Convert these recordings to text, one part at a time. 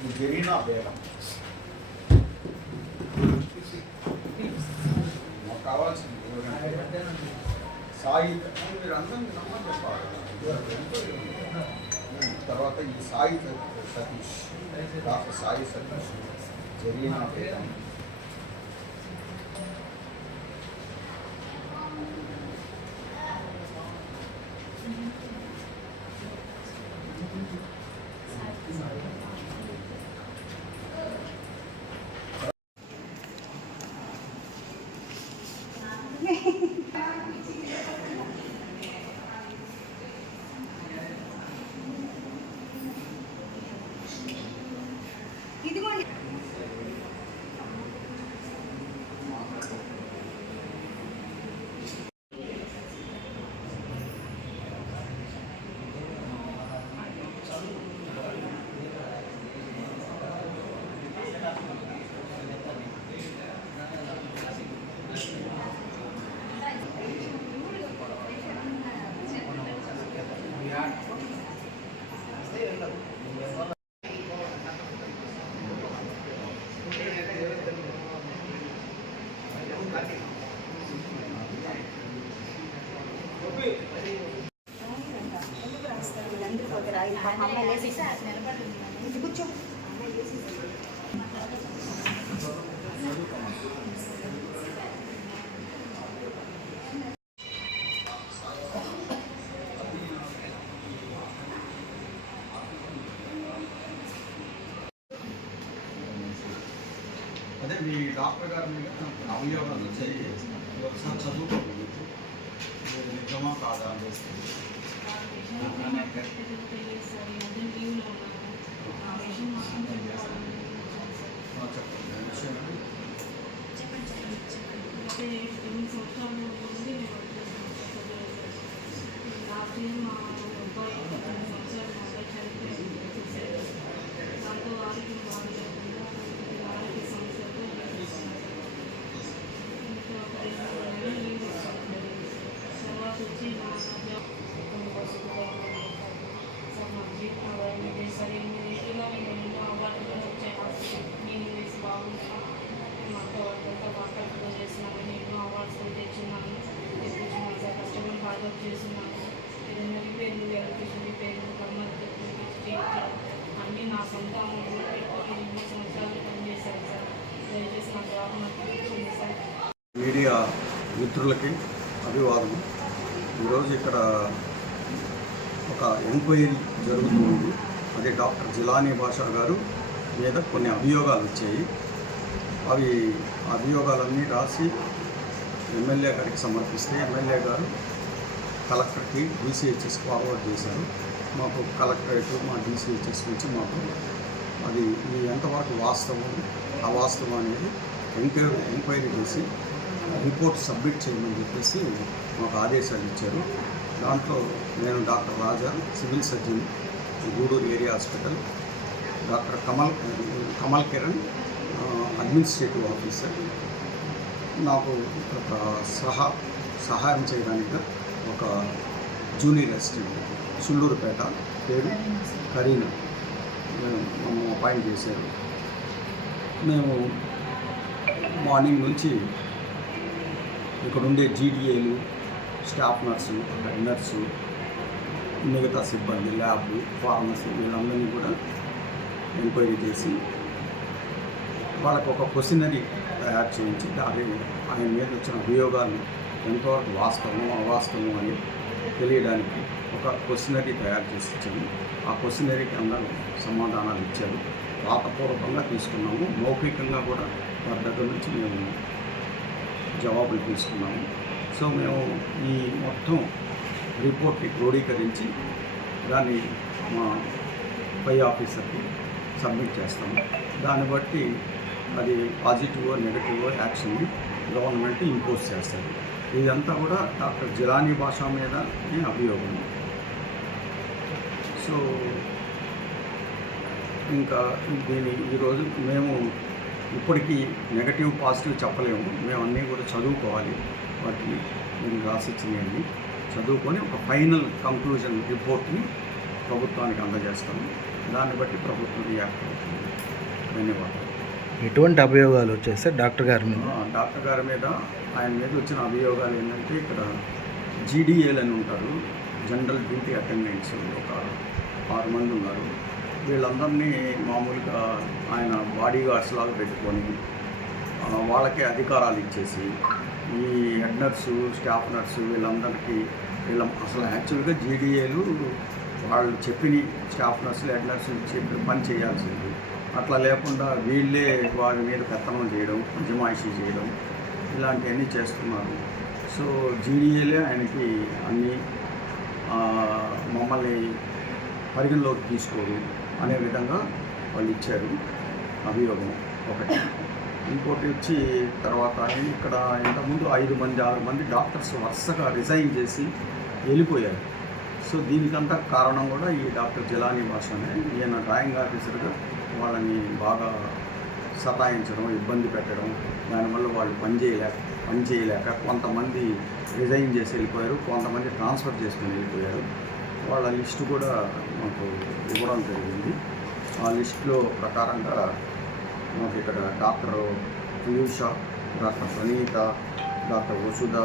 ఈ జరీనా బేగం మాకు కావాల్సింది ఎందుకంటే సాయి మీరు అందరినీ నమ్మని చెప్పాలి ఎంతో ఉమ్, తర్వాత ఈ సాయి సతీష్ డాక్టర్ సాయి సతీష్ జరీనా బేగం అదే మీ డాక్టర్ గారి మీద అవయవాలు వచ్చాయి ఒకసారి చదువుకోండి ఇది నిజమా కాదా అని ఆ, చెప్పండి విషయం అన్నీ నా సొంత అమౌంట్లో పెట్టుకొని ఎన్నో సంవత్సరాలు పనిచేశాను సార్ దయచేసి నా జాబ్ నాకు ఇచ్చింది సార్ మీడియా మిత్రులకి అభివాదం. ఈరోజు ఇక్కడ ఒక ఎంక్వైరీ జరుగుతూ ఉంది అది డాక్టర్ జిలానీ భాషా గారు మీద కొన్ని అభియోగాలు వచ్చాయి. అవి అభియోగాలన్నీ రాసి ఎమ్మెల్యే గారికి సమర్పిస్తే ఎమ్మెల్యే గారు కలెక్టర్కి డీసీహెచ్ఎస్ ఫార్వర్డ్ చేశారు. మాకు కలెక్టరేట్ మా డీసీహెచ్ఎస్ నుంచి మాకు అది ఇది ఎంతవరకు వాస్తవం? అవాస్తవం అనేది ఎంక్వైరీ ఎంక్వైరీ చేసి రిపోర్ట్ సబ్మిట్ చేయమని చెప్పేసి మాకు ఆదేశాలు ఇచ్చారు. దాంట్లో నేను doctor Raja civil surgeon Gudur area hospital doctor Kamal Kamal Kiran administrative officer. నాకు సహా సహాయం చేయడానికి ఒక జూనియర్ అసిస్టెంట్. సుళ్ళూరుపేట పేరు కరీనా. మేము మమ్మల్ని అపాయింట్ చేశారు. మేము మార్నింగ్ నుంచి ఇక్కడ ఉండే జీడిఏలు స్టాఫ్ నర్సు హెడ్ నర్సు మిగతా సిబ్బంది ల్యాబ్ ఫార్మసీ వీళ్ళందరినీ కూడా ఎంక్వైరీ చేసి వాళ్ళకు ఒక క్వశ్చనరీ తయారు చేయించి దాని ఆయన మీద వచ్చిన అభియోగాలు ఎంతవరకు వాస్తవం అవాస్తవము అని తెలియడానికి ఒక క్వశ్చనరీ తయారు చేసి ఇచ్చాము ఆ క్వశ్చనరీకి అందరూ సమాధానాలు ఇచ్చారు. రాతపూర్వకంగా తీసుకున్నాము. మౌఖికంగా కూడా వారి దగ్గర నుంచి మేము జవాబులు తీసుకున్నాము. సో మేము ఈ మొత్తం రిపోర్ట్ని క్రోడీకరించి దాన్ని మా పై ఆఫీసర్కి సబ్మిట్ చేస్తాము. దాన్ని బట్టి అది positive negative action government impose చేస్తారు ఇదంతా కూడా డాక్టర్ జిలానీ భాష మీద అభియోగం. సో ఇంకా దీని ఈరోజు మేము ఇప్పటికీ నెగటివ్ పాజిటివ్ చెప్పలేము. మేము అన్నీ కూడా చదువుకోవాలి. వాటిని మీరు రాసిచ్చినవి చదువుకొని ఒక ఫైనల్ కంక్లూజన్ రిపోర్ట్ని ప్రభుత్వానికి అందజేస్తాము. దాన్ని బట్టి ప్రభుత్వం రియాక్ట్ అవుతుంది. ధన్యవాదాలు. ఎటువంటి అభియోగాలు వచ్చేస్తే డాక్టర్ గారి మీద. డాక్టర్ గారి మీద ఆయన మీద వచ్చిన అభియోగాలు ఏంటంటే ఇక్కడ జీడిఏలు అని ఉంటారు. జనరల్ డ్యూటీ అటెండెంట్స్ ఒక ఆరు మంది ఉన్నారు. వీళ్ళందరినీ మామూలుగా ఆయన బాడీ గార్డ్స్ లాగా పెట్టుకొని వాళ్ళకే అధికారాలు ఇచ్చేసి ఈ హెడ్ నర్సు స్టాఫ్ నర్సు వీళ్ళందరికీ వీళ్ళ అసలు యాక్చువల్గా జీడీఏలు వాళ్ళు చెప్పిన స్టాఫ్ నర్సులు హెడ్ నర్సులు చెప్పి పని చేయాల్సింది. అట్లా లేకుండా వీళ్ళే వారి మీద పెత్తనం చేయడం అజమాయిషీ చేయడం ఇలాంటివన్నీ చేస్తున్నారు. సో జీడీఏలే ఆయనకి అన్ని మమ్మల్ని పరిగణలోకి తీసుకోరు అనే విధంగా వాళ్ళు ఇచ్చారు అభియోగం ఒకటి. ఇంకోటి వచ్చి తర్వాత ఇక్కడ ఇంతకుముందు ఐదు మంది ఆరు మంది డాక్టర్స్ వరుసగా రిజైన్ చేసి వెళ్ళిపోయారు. సో దీనికంతా కారణం కూడా ఈ డాక్టర్ జలాని భాషనే ఈయన డ్రాయింగ్ ఆఫీసర్గా వాళ్ళని బాగా సతాయించడం ఇబ్బంది పెట్టడం దానివల్ల వాళ్ళు పని చేయలేక పని చేయలేక కొంతమంది రిజైన్ చేసి వెళ్ళిపోయారు కొంతమంది ట్రాన్స్ఫర్ చేసుకుని వెళ్ళిపోయారు. వాళ్ళ లిస్టు కూడా మాకు ఇవ్వడం జరిగింది. ఆ లిస్టులో ప్రకారంగా మాకు ఇక్కడ doctor Piyusha doctor Praneetha doctor Vasudha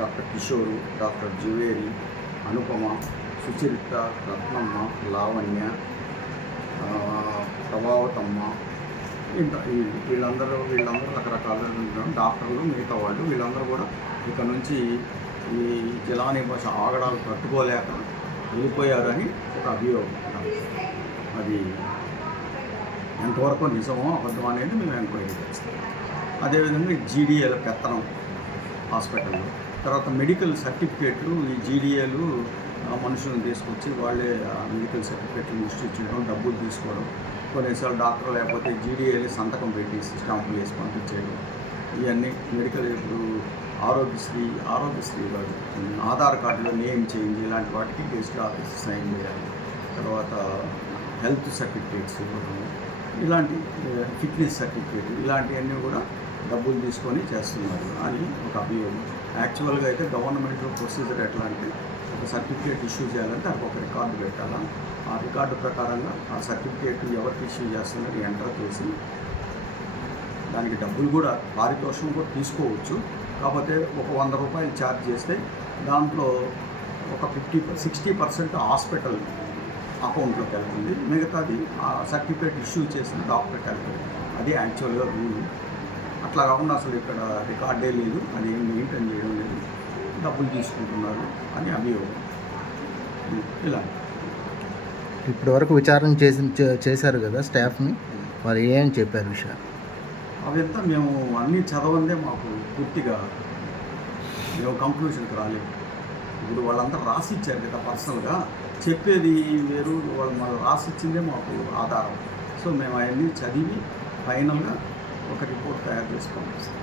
doctor Kishore doctor Juveri Anupama Sucharitha Ratnamma Lavanya Prabhavathamma. ఇంత వీళ్ళందరూ వీళ్ళందరూ రకరకాల డాక్టర్లు మిగతా వాళ్ళు వీళ్ళందరూ కూడా ఇక్కడ నుంచి ఈ జలాని భాష ఆగడాలు తట్టుకోలేక వెళ్ళిపోయారని ఒక అభియోగం. అది ఎంతవరకు నిజమో అబద్ధం అనేది మేము ఎంక్వైరీ చేస్తాం. అదేవిధంగా జీడీఏల పెత్తనం హాస్పిటల్లో. తర్వాత మెడికల్ సర్టిఫికేట్లు ఈ జీడీఏలు మనుషులను తీసుకొచ్చి వాళ్ళే మెడికల్ సర్టిఫికేట్లు ఇష్యూ చేయడం డబ్బులు తీసుకోవడం కొన్నిసార్లు డాక్టర్ లేకపోతే జీడీఏలు సంతకం పెట్టి స్టాంపులు వేసి పంపించేయడం. ఇవన్నీ మెడికల్ ఇప్పుడు ఆరోగ్యశ్రీ ఆరోగ్యశ్రీ కాదు ఆధార్ కార్డులో నేమ్ చేంజ్ ఇలాంటి వాటికి గెస్ట్ ఆఫీస్ సైన్ చేయాలి. తర్వాత హెల్త్ సర్టిఫికేట్స్ ఇవ్వడం ఇలాంటి ఫిట్నెస్ సర్టిఫికేట్ ఇలాంటివన్నీ కూడా డబ్బులు తీసుకొని చేస్తున్నారు అని ఒక అభియోగం. యాక్చువల్గా అయితే గవర్నమెంట్లో ప్రొసీజర్ ఎట్లా అంటే ఒక సర్టిఫికేట్ ఇష్యూ చేయాలంటే అది ఒక రికార్డు పెట్టాలా? ఆ రికార్డు ప్రకారంగా ఆ సర్టిఫికేట్ ఎవరికి ఇష్యూ చేస్తున్నది ఎంటర్ చేసి దానికి డబ్బులు కూడా పారితోషం కూడా తీసుకోవచ్చు. కాకపోతే ఒక వంద రూపాయలు ఛార్జ్ చేస్తే దాంట్లో ఒక ఫిఫ్టీ సిక్స్టీ పర్సెంట్ హాస్పిటల్ అకౌంట్లోకి వెళ్తుంది. మిగతాది ఆ సర్టిఫికేట్ ఇష్యూ చేసిన డాక్టర్కి వెళ్తుంది అది యాక్చువల్గా రూల్. అట్లా కాకుండా అసలు ఇక్కడ రికార్డే లేదు. అది ఏం మెయింటైన్ చేయడం లేదు. డబ్బులు తీసుకుంటున్నారు అని అభియోగం. ఇలా. ఇప్పటి వరకు విచారణ చేసి చే- చేశారు కదా స్టాఫ్ని. వారు ఏ అని చెప్పారు విషయాలు అవంతా మేము అన్నీ చదవందే మాకు పూర్తిగా మేము కంక్లూషన్కి రాలేము ఇప్పుడు వాళ్ళంతా రాసి ఇచ్చారు కదా పర్సనల్గా చెప్పేది వేరు వాళ్ళు మళ్ళీ రాసి ఇచ్చిందే మాకు ఆధారం. సో మేము అవన్నీ చదివి ఫైనల్గా ఒక రిపోర్ట్ తయారు చేసుకోవాలి